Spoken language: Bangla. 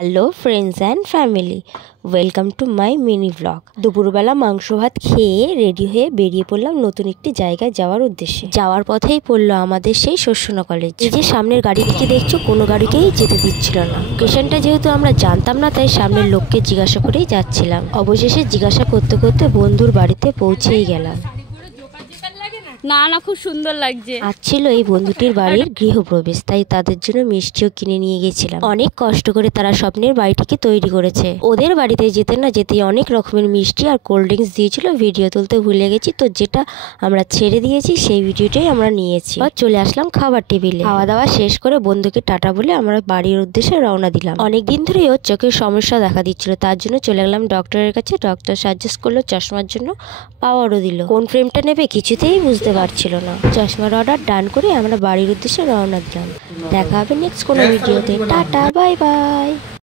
Hello friends and family, welcome to my mini blog. দুপুরবেলা মাংস ভাত খেয়ে রেডি হয়ে বেরিয়ে পড়লাম নতুন একটি জায়গায় যাওয়ার উদ্দেশ্যে। যাওয়ার পথেই পড়লো আমাদের সেই শস্যনা কলেজ। এই যে সামনের গাড়িটিকে দেখছো, কোনো গাড়িকেই যেতে দিচ্ছিল না। লোকেশনটা যেহেতু আমরা জানতাম না, তাই সামনের লোককে জিজ্ঞাসা করেই যাচ্ছিলাম। অবশেষে জিজ্ঞাসা করতে করতে বন্ধুর বাড়িতে পৌঁছেই গেলাম। না না, খুব সুন্দর লাগছে। আজ ছিল এই বন্ধুটির বাড়ির গৃহপ্রবেশ, তাই তাদের জন্য মিষ্টিও কিনে নিয়ে গেছিলাম। অনেক কষ্ট করে তারা স্বপ্নের বাড়িটিকে তৈরি করেছে। ওদের বাড়িতে যেতে না যেতেই অনেক রকমের মিষ্টি আর কোল্ড ড্রিঙ্কস দিয়েছিল। ভিডিও তুলতে ভুলে গেছি, তো যেটা আমরা ছেড়ে দিয়েছি সেই ভিডিওটাই আমরা নিয়েছি। আর চলে আসলাম খাবার টেবিলে। খাওয়া দাওয়া শেষ করে বন্ধুকে টাটা বলে আমরা বাড়ির উদ্দেশ্যে রওনা দিলাম। অনেকদিন ধরেই ওর চোখের সমস্যা দেখা দিচ্ছিল, তার জন্য চলে গেলাম ডক্টরের কাছে। ডক্টর সাজেস্ট করলো চশমার জন্য, পাওয়ারও দিল। কোন ফ্রেমটা নেবে কিছুতেই বুঝতে পারছিল না। চশমার অর্ডার ডান করে আমরা বাড়ির উদ্দেশ্যে রওনা দিলাম। দেখা হবে নেক্সট কোনো ভিডিওতে। Tata, bye bye.